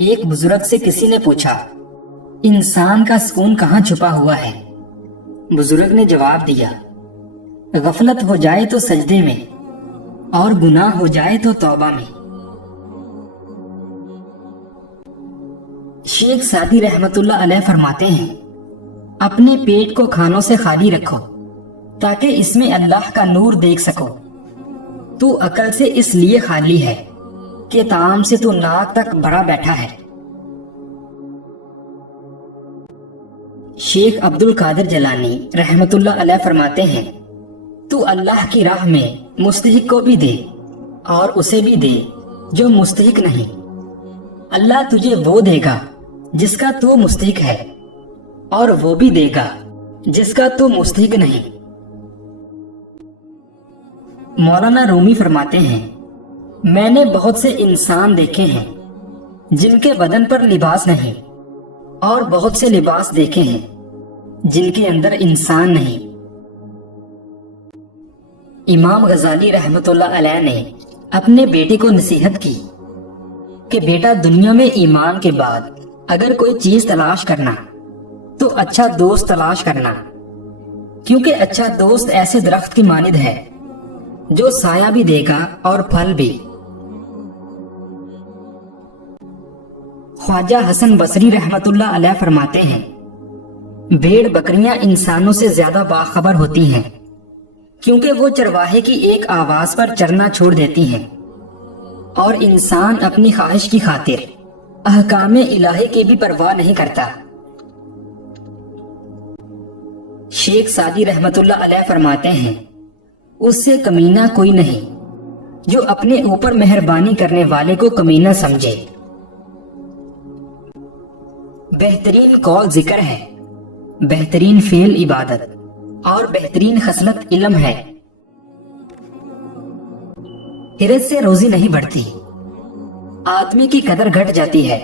ایک بزرگ سے کسی نے پوچھا، انسان کا سکون کہاں چھپا ہوا ہے؟ بزرگ نے جواب دیا، غفلت ہو جائے تو سجدے میں، اور گناہ ہو جائے تو توبہ میں۔ شیخ سعدی رحمت اللہ علیہ فرماتے ہیں، اپنے پیٹ کو کھانوں سے خالی رکھو تاکہ اس میں اللہ کا نور دیکھ سکو۔ تو عقل سے اس لیے خالی ہے کہ طعام سے تو ناک تک بھرا بیٹھا ہے۔ شیخ عبد القادر جیلانی رحمت اللہ علیہ فرماتے ہیں، تو اللہ کی راہ میں مستحق کو بھی دے اور اسے بھی دے جو مستحق نہیں۔ اللہ تجھے وہ دے گا جس کا تو مستحق ہے، اور وہ بھی دے گا جس کا تو مستحق نہیں۔ مولانا رومی فرماتے ہیں، میں نے بہت سے انسان دیکھے ہیں جن کے بدن پر لباس نہیں، اور بہت سے لباس دیکھے ہیں جن کے اندر انسان نہیں۔ امام غزالی رحمت اللہ علیہ نے اپنے بیٹے کو نصیحت کی کہ بیٹا، دنیا میں ایمان کے بعد اگر کوئی چیز تلاش کرنا تو اچھا دوست تلاش کرنا، کیونکہ اچھا دوست ایسے درخت کی مانند ہے جو سایہ بھی دے گا اور پھل بھی۔ خواجہ حسن بصری رحمت اللہ علیہ فرماتے ہیں، بھیڑ بکریاں انسانوں سے زیادہ باخبر ہوتی ہیں، کیونکہ وہ چرواہے کی ایک آواز پر چرنا چھوڑ دیتی ہیں، اور انسان اپنی خواہش کی خاطر احکام الہی کی بھی پرواہ نہیں کرتا۔ شیخ سعدی رحمت اللہ علیہ فرماتے ہیں، اس سے کمینہ کوئی نہیں جو اپنے اوپر مہربانی کرنے والے کو کمینہ سمجھے۔ بہترین قول ذکر ہے، بہترین فعل عبادت، اور بہترین خصلت علم ہے۔ حرص سے روزی نہیں بڑھتی، آدمی کی قدر گھٹ جاتی ہے۔